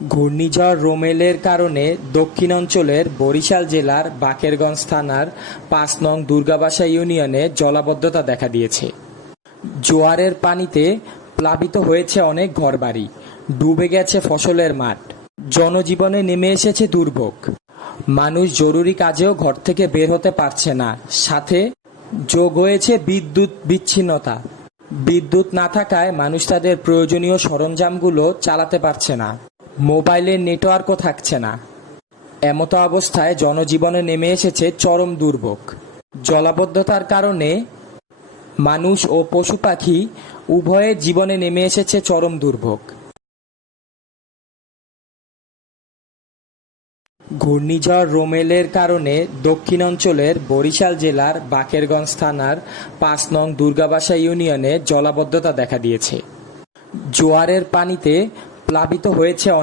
ঘূর্ণিঝড় রোমেলের কারণে দক্ষিণাঞ্চলের বরিশাল জেলার বাকেরগঞ্জ থানার ৫ নং দুর্গাবাসা ইউনিয়নে জলাবদ্ধতা দেখা দিয়েছে। জোয়ারের পানিতে প্লাবিত হয়েছে অনেক ঘরবাড়ি, ডুবে গেছে ফসলের মাঠ, জনজীবনে নেমে এসেছে দুর্ভোগ। মানুষ জরুরি কাজেও ঘর থেকে বের হতে পারছে না, সাথে যোগ হয়েছে বিদ্যুৎ বিচ্ছিন্নতা। বিদ্যুৎ না থাকায় মানুষ তাদের প্রয়োজনীয় সরঞ্জামগুলো চালাতে পারছে না, মোবাইলের নেটওয়ার্কও থাকছে না। এমতো অবস্থায় জনজীবনে নেমে এসেছে চরম দুর্ভোগ। জলাবদ্ধতার কারণে মানুষ ও পশু পাখি উভয়ের জীবনে নেমে এসেছে চরম দুর্ভোগ। ঘূর্ণিঝড় রোমেলের কারণে দক্ষিণাঞ্চলের বরিশাল জেলার বাকেরগঞ্জ থানার ৫ নং দুর্গাবাসা ইউনিয়নে জলাবদ্ধতা দেখা দিয়েছে। জোয়ারের পানিতে প্লাবিত হয়েছে